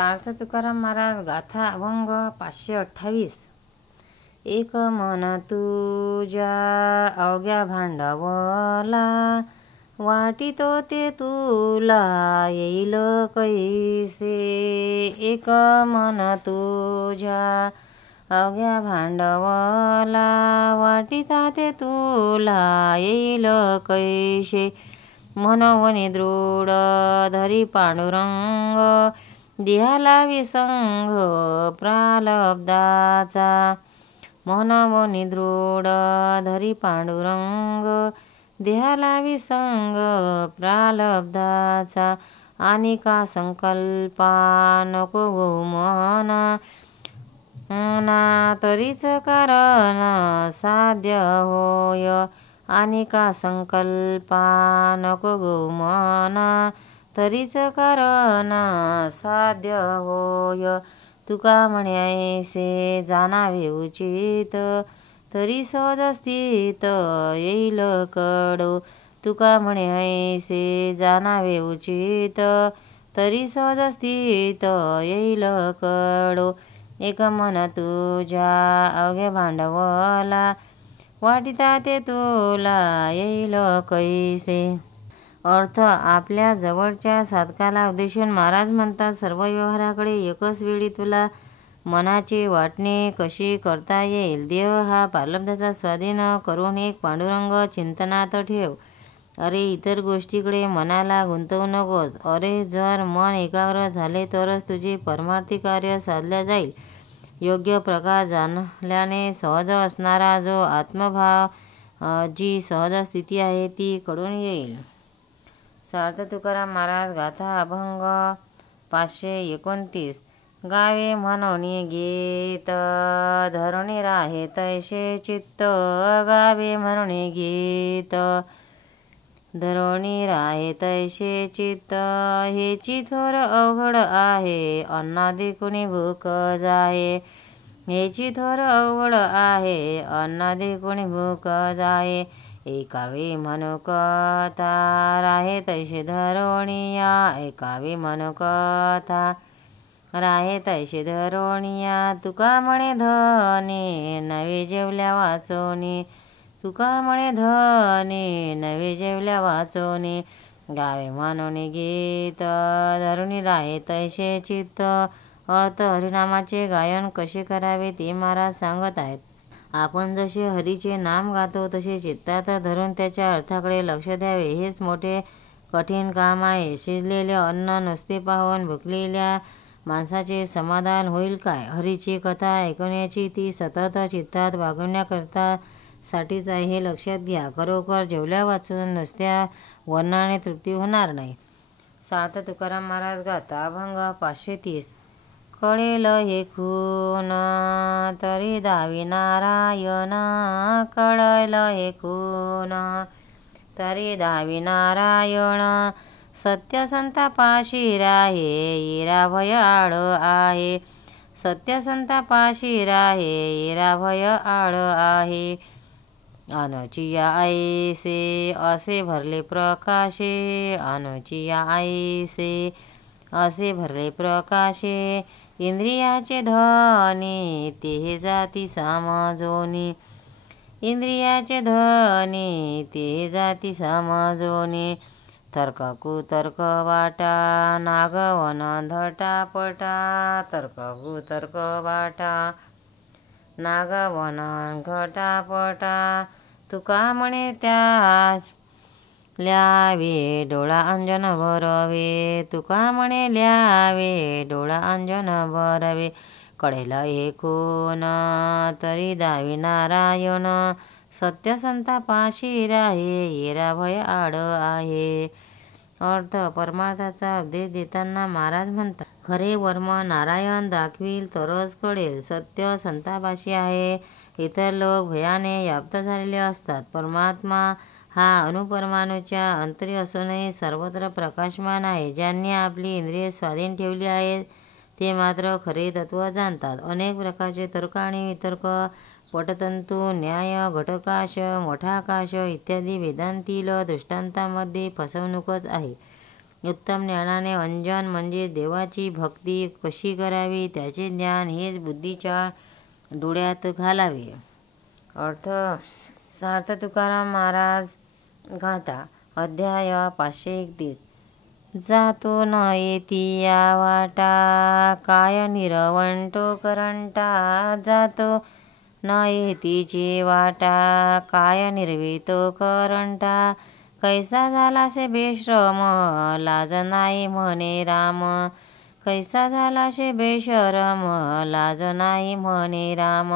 सार्थ तुकाराम महाराज गाथा अभंग 528. एक मन तुझ्या अवघ्या भांडवला, वाटितो ते तुला येईल कैसे. एक मन तुझ्या अवघ्या भांडवला, वाटिता ते तुला येईल कैसे. मनोवनी दृढ धरी पांडुरंग, दिहाला विसंग प्रालब्धाचा. मनोवनी दृढ धरी पांडुरंग, देहाला विसंग प्रालब्धाचा. आणि का संकल्पा नको होऊ मना, तरीच कारण साध्य होय. आणि का संकल्पा नको होऊ मना, तरीच कारण साध्य होय. तुका म्हणे ऐसे जाणावे उचित, तरी सहज स्थित येईल कडो. तुका म्हणे ऐसे जाणावे उचित, तरी सहज स्थित येईल कडो. एक मन तुझ्या अवघ्या भांडवला, वाटिता ते तुला येईल कैसे. अर्थ आपल्या जवळच्या साधकाला उद्देशून महाराज म्हणतात, सर्व व्यवहाराकडे एकच वेळी तुला मनाची वाटणे कशी करता येईल. देह हा प्रारब्धाचा स्वाधीन करून एक पांडुरंग चिंतनात ठेव. अरे इतर गोष्टीकडे मनाला गुंतवू नकोस. अरे जर मन एकाग्र झाले तरच तुझे परमार्थी कार्य साधल्या जाईल. योग्य प्रकार जाणल्याने सहज असणारा जो आत्मभाव, जी सहज स्थिती आहे ती कळून येईल. सार्थ तुकाराम महाराज गाथा अभंग 529. गावे म्हणूनी गीत धरुणी राहे तैसे चित्त. गावे म्हणूनी गीत धरुणी राहे तैसे चित्त. हेची थोर अवघड आहे, अन्नादी कुणी भूक जाये. हेची थोर अवघड आहे, अन्नादी कुणी भूक जाये. एकावे म्हणू कथा राहे तैसे धरोणिया. एकावे म्हणू कथा राहे तैसे धरोणिया. तुका म्हणे धनी नवे जेवल्या वाचोनी. तुका म्हणे धनी नवे जेवल्या वाचोनी. गावे म्हणून गीत धरुणी राहे तैसे चित्त. अर्थ हरिनामाचे गायन कसे करावे ते महाराज सांगत आहेत. आपण जसे हरीचे नाम गातो तसे चित्तात धरून त्याच्या अर्थाकडे लक्ष द्यावे. हेच मोठे कठीण काम आहे. शिजलेले अन्न नुसते पाहून भुकलेल्या माणसाचे समाधान होईल काय. हरीची कथा ऐकण्याची ती सतत चित्तात वागवण्याकरता साठीच आहे, हे लक्षात घ्या. खरोखर जेवल्या वाचून नुसत्या वर्णाने तृप्ती होणार नाही. सार्थ तुकाराम महाराज गाथा अभंग 530. कळेल हे खून तरी दावी नारायण. कळेल हे खून तरी दावी नारायण. सत्य संतापाशी राहे येरा भय आळ आहे. सत्य संतापाशी राहे येरा भय आळ आहे. अनुचिया ऐसे असे भरले प्रकाशे. अनुचिया ऐसे असे भरले प्रकाशे. इंद्रियाचे धनी ते जाती समजोनी. इंद्रियाचे धनी ते जाती समजोनी. तर्क कुतर्क वाटा नागवन धटापटा. तर्क कुतर्क वाटा नागवन घटापटा. तुका म्हणे त्या ल्यावे डोळा अंजन भरवे. तुका म्हणे ल्यावे डोळा अंजन भरवे. कळेल हे खून तरी दावी नारायण. सत्य संतापाशी राहे येरा भय आड आहे. अर्थ परमार्थाचा उपदेश देताना महाराज म्हणतात, खरे वर्म नारायण दाखवील तरच कळेल. सत्य संतापाशी आहे. इतर लोक भयाने व्याप्त झालेले असतात. परमात्मा हा अणुपरमाणूच्या अंतरी असूनही सर्वत्र प्रकाशमान आहे. ज्यांनी आपली इंद्रिये स्वाधीन ठेवली आहेत ते मात्र खरे तत्व जाणतात. अनेक प्रकारचे तर्क आणि वितर्क, पटतंतू, न्याय, घटकाश, मोठाकाश इत्यादी वेदांतील दृष्टांतामध्ये फसवणूकच आहे. उत्तम ज्ञानाने अंजन म्हणजे देवाची भक्ती कशी करावी त्याचे ज्ञान हेच बुद्धीच्या डोळ्यात घालावे. अर्थ सार्थ तुकाराम महाराज गाथा अध्याय 531. जातो न येती या वाटा काय निरवंटो करंटा जातो न येतीची वाटा काय निर्वितो करंटा कैसा झालासे बेश्रम लाज नाही म्हणे राम कैसा झालासे बेशरम लाज नाही म्हणे राम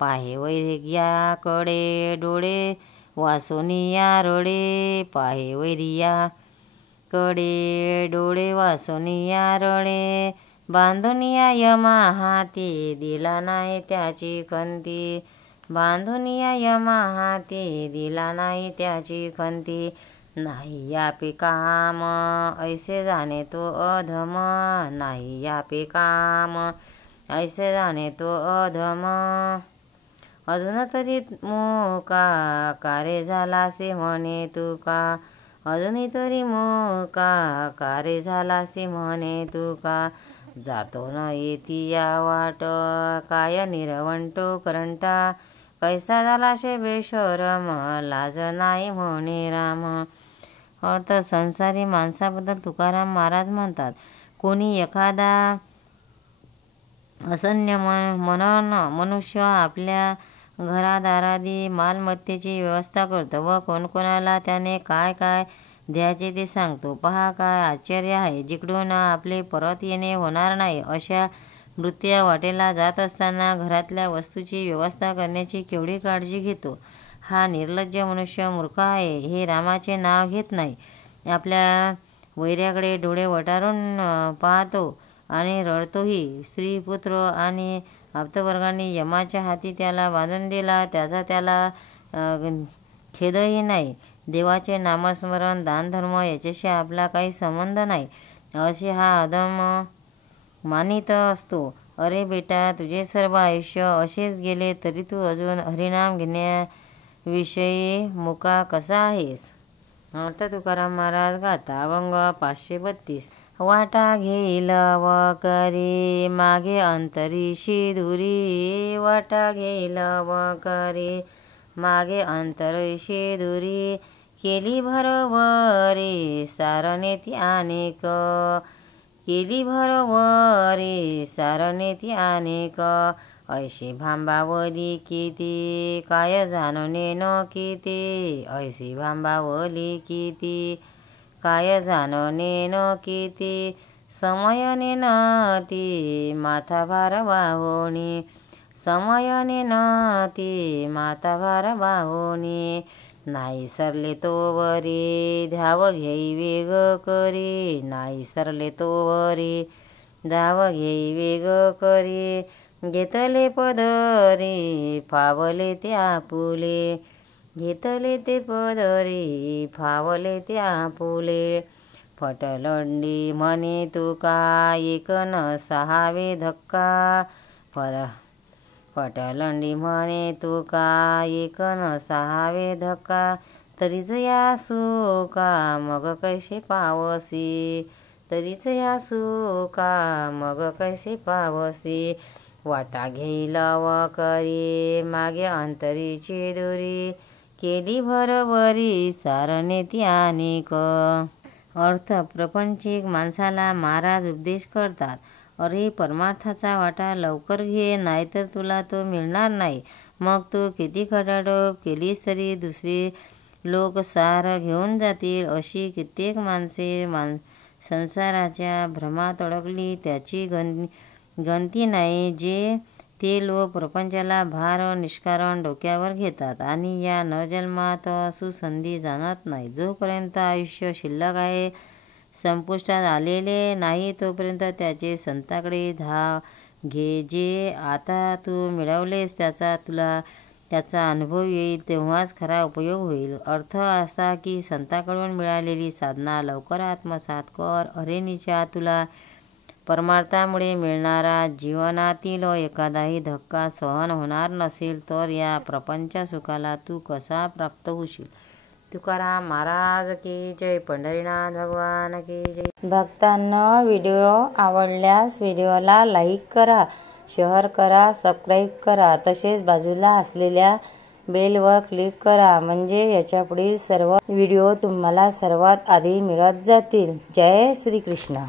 पाहे वैर्याकडे डोळे वासोनिया रडे पाहे वैर्याकडे डोळे वासोनिया रडे बांधुनिया यमा हाती दिला नाही त्याची खंती बांधुनिया यमा हाती दिला नाही त्याची खंती नाही यापे काम ऐसे जाणे तो अधम नाही यापे काम ऐसे जाणे तो अधम अजून तरी मुका कारे झालासे म्हणे तुका अजूनही तरी मुका कारे झालासे म्हणे तुका जातो न येती या वाट काय निरवंटो करंटा कैसा झालाशे बेशरम लाज नाही म्हणे राम. अर्थ संसारी माणसाबद्दल तुकाराम महाराज म्हणतात, कोणी एखादा असन्य मनुष्य आपल्या घरादारादी मालमत्तेची व्यवस्था करतो व कोणकोणाला त्याने काय काय द्यायचे ते सांगतो. पहा काय आश्चर्य आहे. जिकडून आपले परत येणे होणार नाही अशा मृत्यू वाटेला जात असताना घरातल्या वस्तूची व्यवस्था करण्याची केवढी काळजी घेतो. हा निर्लज्ज मनुष्य मूर्ख आहे. हे रामाचे नाव घेत नाही. आपल्या वैऱ्याकडे डोळे वटारून पाहतो आणि रडतोही. स्त्री पुत्र आणि आप्तवर्गांनी यमाच्या हाती त्याला बांधून दिला. त्याचा त्याला खेदही नाही. देवाचे नामस्मरण दानधर्म याच्याशी आपला काही संबंध नाही असे हा अधम मानित असतो. अरे बेटा, तुझे सर्व आयुष्य असेच गेले तरी तू अजून हरिनाम घेण्याविषयी मुका कसा आहेस. अर्थ तुकाराम महाराज गाथा अभंग 532. वाटा घेईल व करी मागे अंतरीशी दुरी वाटा घेईल व करी मागे अंतरीशी दुरी केली भरवरी सारनेती अनेक केली भरवरी सारनेती अनेक ऐशी भांबावली किती काय जाणणे न किती ऐशी भांबावली किती काय जाणणे न किती समयने न ती माथा भार वाहोणी समयने न ती माथा भार वाहोणी नाही सरले तोवरी धाव घेई वेग करी नाही सरले तोवरी धाव घेई वेग करी घेतले पदरी फावले ते आपुले घेतले ते पदरी फावले ते आपुले फटलंडी म्हणे तुका एक न सहावे धक्का फटलंडी म्हणे तुका एक न सहावे धक्का तरीच या सुका मग कैसे पावसी तरीच या सुका मग कैसे पावसी वाटा घेईल व करी मागे अंतरीची दुरी केली भरवरी सारनेती अनेक. अर्थ प्रपंचिक माणसाला महाराज उपदेश करतात. अरे परमार्थाचा वाटा लवकर घे, नाहीतर तुला तो मिळणार नाही. मग तू किती खटाटोप केलीस तरी दुसरे लोक सार घेऊन जातील. अशी कित्येक माणसे संसाराच्या भ्रमात अडकली त्याची गणती नाही. जे ते लोक प्रपंचाला भार निष्कारण डोक्यावर घेतात आणि या नरजन्मात सुसंधी जाणत नाही. जोपर्यंत आयुष्य शिल्लक आहे, संपुष्टात आलेले नाही, तोपर्यंत त्याचे संताकडे धाव घे. जे आता तू मिळवलेस त्याचा तुला त्याचा अनुभव येईल तेव्हाच खरा उपयोग होईल. अर्थ असा की संतांकडून मिळालेली साधना लवकर आत्मसात कर. अरेनीच्या तुला परमार्थामुळे मिळणारा जीवनातील एखादाही धक्का सहन होणार नसेल तर या प्रपंच सुखाला तू कसा प्राप्त होशील. तुकाराम महाराज की जय, पंढरीनाथ भगवान की जय। भक्तांनो, व्हिडिओ आवडल्यास व्हिडिओला लाईक करा, शेअर करा, सबस्क्राईब करा, तसेच बाजूला असलेल्या बेलवर क्लिक करा, म्हणजे याच्या पुढील सर्व व्हिडिओ तुम्हाला सर्वात आधी मिळत जातील। जय श्री कृष्ण।